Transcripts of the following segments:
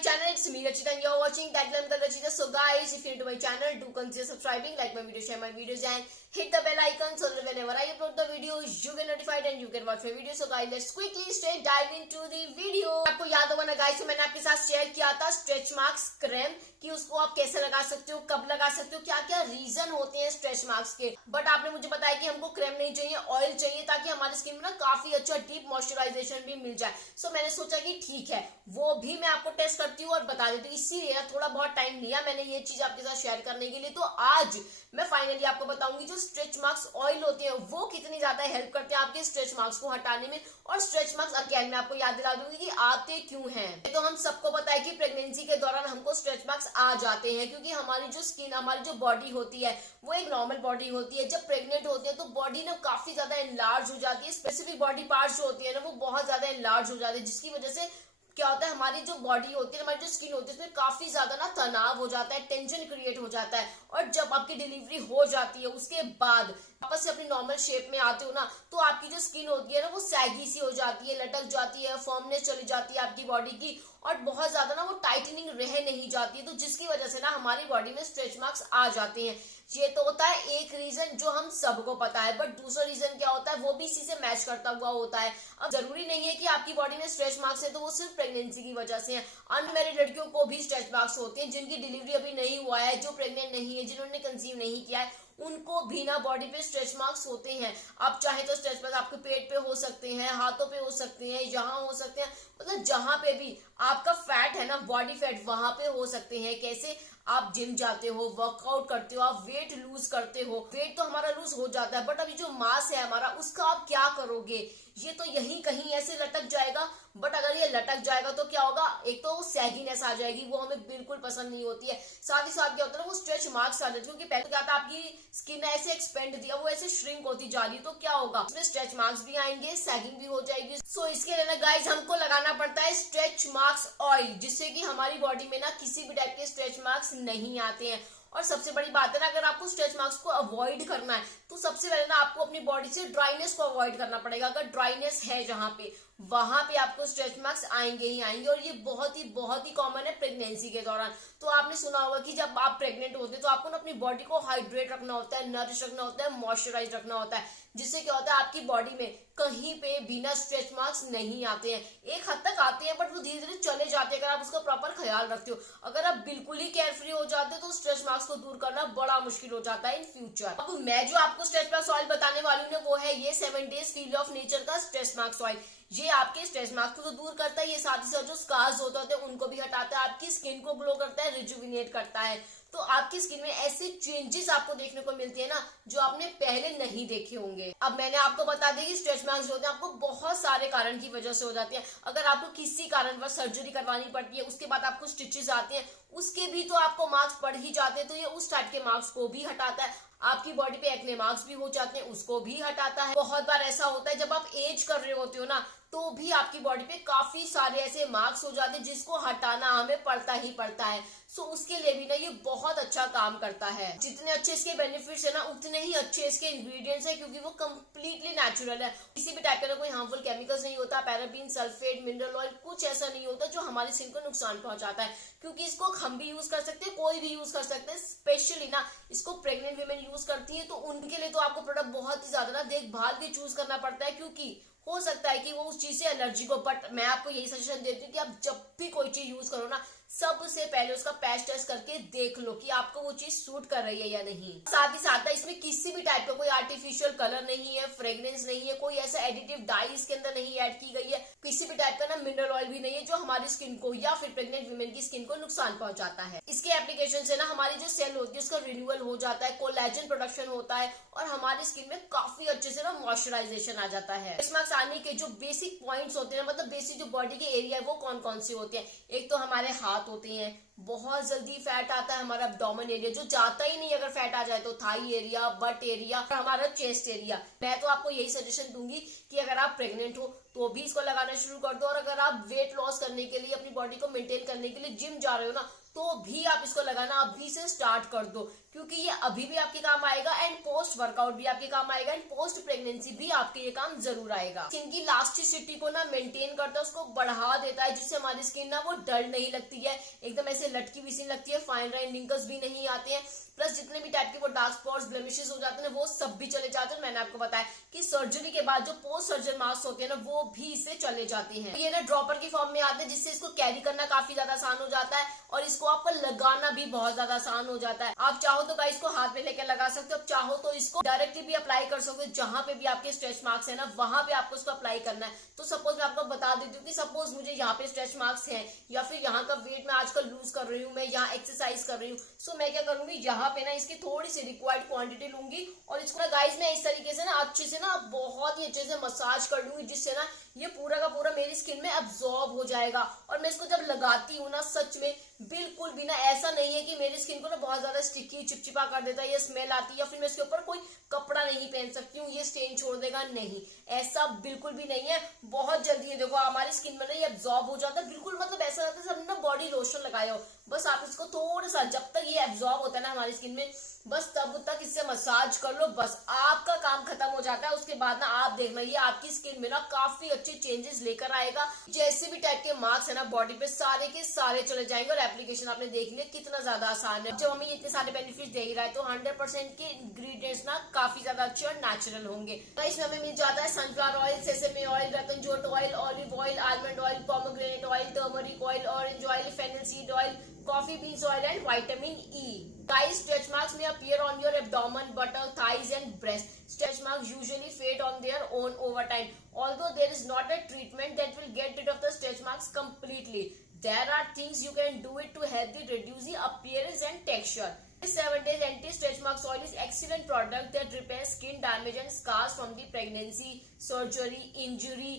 channel. It's me Rachita and you're watching that Glam Girl Rachita. So guys, if you're new to my channel, do consider subscribing, like my video, share my videos and hit the bell icon so that whenever I upload the video, you get notified and you can watch my video. So guys, let's quickly straight dive into the video. आपको याद होगा ना guys, मैंने आपके साथ share किया था stretch marks cream कि उसको आप कैसे लगा सकते हो, कब लगा सकते हो, क्या क्या रीजन होते हैं स्ट्रेच मार्क्स के। बट आपने मुझे बताया कि हमको क्रीम नहीं चाहिए, ऑयल चाहिए ताकि हमारी स्किन में ना काफी अच्छा डीप मॉइस्चराइजेशन भी मिल जाए। सो मैंने सोचा कि ठीक है, वो भी मैं आपको टेस्ट करती हूँ और बता देती हूँ। इसीलिए ना थोड़ा बहुत टाइम लिया मैंने ये चीज आपके साथ शेयर करने के लिए। तो आज मैं फाइनली आपको बताऊंगी जो स्ट्रेच मार्क्स ऑयल होते हैं वो कितनी ज्यादा हेल्प करते हैं आपके स्ट्रेच मार्क्स को हटाने में। और स्ट्रेच मार्क्स अगेन मैं आपको याद दिला दूंगी कि आते क्यों हैं। तो हम सबको पता है कि प्रेगनेंसी के दौरान हमको स्ट्रेच मार्क्स आ जाते हैं क्योंकि हमारी जो स्किन, हमारी जो बॉडी होती है वो एक नॉर्मल बॉडी होती है। जब प्रेग्नेंट होते हैं तो बॉडी ना काफी ज्यादा एनलार्ज हो जाती है, स्पेसिफिक बॉडी पार्ट्स जो होती है ना वो बहुत ज्यादा एनलार्ज हो जाते हैं, जिसकी वजह से क्या होता है हमारी जो बॉडी होती है, हमारी जो स्किन होती है उसमें काफी ज्यादा ना तनाव हो जाता है, टेंशन क्रिएट हो जाता है। और जब आपकी डिलीवरी हो जाती है उसके बाद वापस से अपनी नॉर्मल शेप में आते हो ना तो आपकी जो स्किन होती है ना वो सैगी सी हो जाती है, लटक जाती है, फर्मनेस चली जाती है आपकी बॉडी की और बहुत ज्यादा ना वो टाइटनिंग रह नहीं जाती है। तो जिसकी वजह से ना हमारी बॉडी में स्ट्रेच मार्क्स आ जाते हैं। ये तो होता है एक रीजन जो हम सबको पता है, बट दूसरा रीजन क्या होता है वो भी इसी से मैच करता हुआ होता है। अब जरूरी नहीं है कि आपकी बॉडी में स्ट्रेच मार्क्स है तो वो सिर्फ प्रेगनेंसी की वजह से है। अनमैरिड लड़कियों को भी स्ट्रेच मार्क्स होते हैं, जिनकी डिलीवरी अभी नहीं हुआ है, जो प्रेग्नेंट नहीं है, जिन्होंने कंसीव नहीं किया है, उनको भी ना बॉडी पे स्ट्रेच मार्क्स होते हैं। आप चाहे तो स्ट्रेच मार्क्स आपके पेट पे हो सकते हैं, हाथों पे हो सकते हैं, यहाँ हो सकते हैं, मतलब जहां पे भी आपका फैट है ना, बॉडी फैट, वहां पे हो सकते हैं। कैसे? आप जिम जाते हो, वर्कआउट करते हो, आप वेट लूज करते हो, वेट तो हमारा लूज हो जाता है, बट अभी जो मास है हमारा उसका आप क्या करोगे? ये तो यहीं कहीं ऐसे लटक जाएगा। बट अगर ये लटक जाएगा तो क्या होगा? एक तो सैगीनेस आ जाएगी, वो हमें बिल्कुल पसंद नहीं होती है। साथ ही साथ क्या होता है वो स्ट्रेच मार्क्स आ जाते हैं, क्योंकि पहले क्या था आपकी स्किन ऐसे एक्सपेंड थी, अब वो ऐसे श्रिंक होती जा रही, तो क्या होगा? इसमें स्ट्रेच मार्क्स भी आएंगे, सैगिंग भी हो जाएगी। सो इसके लिए ना गाइस हमको लगाना पड़ता है स्ट्रेच मार्क्स ऑयल, जिससे कि हमारी बॉडी में ना किसी भी टाइप के स्ट्रेच मार्क्स नहीं आते हैं। और सबसे बड़ी बात है ना, अगर आपको स्ट्रेच मार्क्स को अवॉइड करना है तो सबसे पहले ना आपको अपनी बॉडी से ड्राइनेस को अवॉइड करना पड़ेगा। अगर ड्राइनेस है जहां पे, वहां पे आपको स्ट्रेच मार्क्स आएंगे ही आएंगे। और ये बहुत ही कॉमन है प्रेगनेंसी के दौरान। तो आपने सुना होगा कि जब आप प्रेग्नेंट होते हैं तो आपको ना अपनी बॉडी को हाइड्रेट रखना होता है, नरिश रखना होता है, मॉइस्चराइज रखना होता है, जिससे क्या होता है आपकी बॉडी में कहीं पे बिना स्ट्रेच मार्क्स नहीं आते हैं। एक हद तक आते हैं बट वो धीरे धीरे चले जाते हैं अगर आप उसका प्रॉपर ख्याल रखते हो। अगर आप बिल्कुल ही केयरफ्री हो जाते हो तो स्ट्रेच मार्क्स को दूर करना बड़ा मुश्किल हो जाता है इन फ्यूचर। अब मैं जो आपको स्ट्रेच मार्क्स ऑयल बताने वाली हूँ वो है ये 7 डेज फील ऑफ नेचर का स्ट्रेच मार्क्स ऑयल। ये आपके स्ट्रेच मार्क्स को तो दूर करता है, ये साथ ही साथ जो स्कार्स होते हैं उनको भी हटाता है, आपकी स्किन को ग्लो करता है, रिजुविनेट करता है। तो आपकी स्किन में ऐसे चेंजेस आपको देखने को मिलती है ना जो आपने पहले नहीं देखे होंगे। अब मैंने आपको बता दी कि स्ट्रेच मार्क्स जो होते हैं आपको बहुत सारे कारण की वजह से हो जाती है। अगर आपको किसी कारण पर सर्जरी करवानी पड़ती है, उसके बाद आपको स्टिचेस आते हैं, उसके भी तो आपको मार्क्स पड़ ही जाते हैं, तो ये उस टाइप के मार्क्स को भी हटाता है। आपकी बॉडी पे एक्ने मार्क्स भी हो जाते हैं, उसको भी हटाता है। बहुत बार ऐसा होता है जब आप एज कर रहे होते हो ना तो भी आपकी बॉडी पे काफी सारे ऐसे मार्क्स हो जाते हैं जिसको हटाना हमें पड़ता ही पड़ता है। सो उसके लिए भी ना ये बहुत अच्छा काम करता है। जितने अच्छे इसके बेनिफिट्स है ना उतने ही अच्छे इसके इंग्रेडिएंट्स है, क्योंकि वो कम्प्लीटली नेचुरल है। किसी भी टाइप का कोई हार्मफुल केमिकल्स नहीं होता, पैराबीन, सल्फेट, मिनरल ऑयल, कुछ ऐसा नहीं होता जो हमारी स्किन को नुकसान पहुंचाता है। क्योंकि इसको हम भी यूज कर सकते हैं, कोई भी यूज कर सकते हैं। स्पेशली ना इसको प्रेग्नेंट वीमेन यूज करती है तो उनके लिए तो आपको प्रोडक्ट बहुत ही ज्यादा ना देखभाल के चूज करना पड़ता है, क्योंकि हो सकता है कि वो उस चीज से एलर्जी को। बट मैं आपको यही सजेशन देती हूँ कि आप जब भी कोई चीज यूज करो ना सबसे पहले उसका पैच टेस्ट करके देख लो कि आपको वो चीज सूट कर रही है या नहीं। साथ ही साथ इसमें किसी भी टाइप का कोई आर्टिफिशियल कलर नहीं है, फ्रेग्रेंस नहीं है, कोई ऐसा एडिटिव डाई इसके अंदर नहीं ऐड की गई है, किसी भी टाइप का ना मिनरल ऑयल भी नहीं है जो हमारी स्किन को या फिर प्रेग्नेंट वुमेन की स्किन को नुकसान पहुंचाता है। इसके एप्लीकेशन से ना हमारी जो सेल होती है उसका रिन्यूअल हो जाता है, कोलेजन प्रोडक्शन होता है और हमारी स्किन में काफी अच्छे से ना मॉइस्चराइजेशन आ जाता है। स्ट्रेच मार्क्स आने के जो बेसिक पॉइंट्स होते हैं, मतलब बेसिक जो बॉडी के एरिया है वो कौन कौन से होते हैं? एक तो हमारे हाथ होते हैं, बहुत जल्दी फैट आता है हमारा एब्डोमेन एरिया, जो जाता ही नहीं अगर फैट आ जाए तो, थाई एरिया, बट एरिया और हमारा चेस्ट एरिया। मैं तो आपको यही सजेशन दूंगी कि अगर आप प्रेग्नेंट हो तो भी इसको लगाना शुरू कर दो, और अगर आप वेट लॉस करने के लिए, अपनी बॉडी को मेंटेन करने के लिए जिम जा रहे हो ना तो भी आप इसको लगाना अभी से स्टार्ट कर दो, क्योंकि ये अभी भी आपके काम आएगा एंड पोस्ट वर्कआउट भी आपके काम आएगा एंड पोस्ट प्रेगनेंसी भी आपके ये काम जरूर आएगा। स्किन की इलास्टिसिटी को ना मेंटेन करता है, उसको बढ़ा देता है, जिससे हमारी स्किन ना वो डल नहीं लगती है, एकदम ऐसे लटकी भी सी लगती है, फाइन लाइन रिंकल्स भी नहीं आते हैं, प्लस जितने भी टाइप के वो डार्क स्पॉट्स ब्लेमिशेस हो जाते हैं वो सब भी चले जाते हैं। मैंने आपको बताया कि सर्जरी के बाद जो पोस्ट सर्जरी मास्क होते हैं ना वो भी इससे चले जाते हैं। ये ना ड्रॉपर की फॉर्म में आते हैं, जिससे इसको कैरी करना काफी ज्यादा आसान हो जाता है और इसको आपको लगाना भी बहुत ज्यादा आसान हो जाता है। आप चाहो तो गाइस इसको हाथ में लेकर लगा सकते हो, चाहो तो इसको डायरेक्टली भी अप्लाई कर सकते हो, जहां पे भी आपके स्ट्रेच मार्क्स है ना वहां पे आपको इसको अप्लाई करना है। तो सपोज मैं आपको बता देती हूँ कि सपोज मुझे यहाँ पे स्ट्रेच मार्क्स हैं या फिर यहाँ का वेट मैं आजकल लूज कर रही हूँ, मैं यहाँ एक्सरसाइज कर रही हूँ, सो मैं क्या करूंगी यहाँ पे ना इसकी थोड़ी सी रिक्वायर्ड क्वांटिटी लूंगी और इसको ना गाइस मैं इस तरीके से ना अच्छे से ना बहुत ही अच्छे से मसाज कर लूंगी, जिससे ना ये पूरा का पूरा मेरी स्किन में अब्सॉर्ब हो जाएगा। और मैं इसको जब लगाती हूँ ना सच में बिल्कुल भी ना ऐसा नहीं है कि मेरी स्किन को ना बहुत ज्यादा स्टिकी चिपचिपा कर देता है, ये स्मेल आती है या फिर मैं इसके ऊपर कोई कपड़ा नहीं पहन सकती हूँ, ये स्टेन छोड़ देगा, नहीं ऐसा बिल्कुल भी नहीं है। बहुत जल्दी ये देखो हमारी स्किन में ना ये अब्सॉर्ब हो जाता है, बिल्कुल मतलब ऐसा लगता है सब ना बॉडी लोशन लगाया हो। बस आप इसको थोड़ा सा जब तक ये अब्सॉर्ब होता है ना हमारी स्किन में बस तब तक इससे मसाज कर लो, बस आपका काम खत्म हो जाता है। उसके बाद ना आप देखना ये आपकी स्किन में ना काफी अच्छे चेंजेस लेकर आएगा, जैसे भी टाइप के मार्क्स है ना बॉडी पे सारे के सारे चले जाएंगे। और एप्लीकेशन आपने देख लिया कितना ज्यादा आसान है। जब हमें इतने सारे बेनिफिट दे ही रहा है तो 100% के इंग्रेडिएंट्स ना काफी ज्यादा अच्छे और नेचुरल होंगे। तो इसमें हमें मिल जाता है सनफ्लावर ऑयल, सेसमे ऑयल, रतनजोट oil, olive oil, almond oil, pomegranate oil, turmeric oil, orange oil, fennel seed oil, coffee beans oil and vitamin E. Guys, stretch marks may appear on your abdomen, buttock, thighs and breast. Stretch marks usually fade on their own over time. Although there is not a treatment that will get rid of the stretch marks completely, there are things you can do it to help it reduce the appearance and texture. This 7 days anti-stretch marks oil is excellent product that repairs skin damage and scars from the pregnancy, surgery, injury,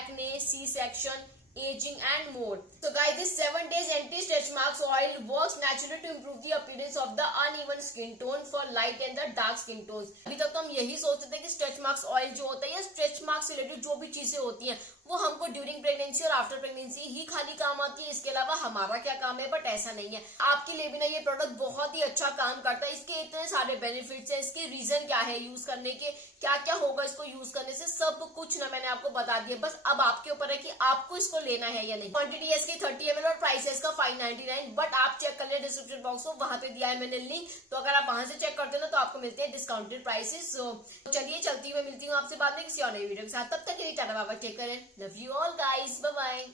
acne, C-section, aging and more. So guys, this 7 days anti-stretch marks oil works naturally to improve the appearance of the uneven skin tone for light and the dark skin tones. अभी तक तो हम यही सोचते थे कि stretch marks oil जो होता है या स्ट्रेच मार्क्स से रिलेटेड जो भी चीजें होती हैं वो हमको ड्यूरिंग प्रेगनेंसी और आफ्टर प्रेगनेंसी ही खाली काम आती है, इसके अलावा हमारा क्या काम है, बट ऐसा नहीं है। आपके लिए भी ना ये प्रोडक्ट बहुत ही अच्छा काम करता है, इसके इतने सारे बेनिफिट्स हैं, इसके रीजन क्या है यूज करने के, क्या क्या होगा इसको यूज करने से, सब कुछ ना मैंने आपको बता दिया। बस अब आपके ऊपर है कि आपको इसको लेना है या नहीं। क्वांटिटी है इसकी 30 ml और प्राइस है इसका 599, बट आप चेक कर ले डिस्क्रिप्शन बॉक्स में, वहां पे दिया है मैंने लिंक, तो अगर आप वहां से चेक करते हो ना तो आपको मिलते हैं डिस्काउंटेड प्राइसेस। चलिए चलती हुई मिलती हूँ आपसे बाद में किसी और नई वीडियो के साथ, तब तक के लिए tata bye bye, take care, love you all guys, bye bye.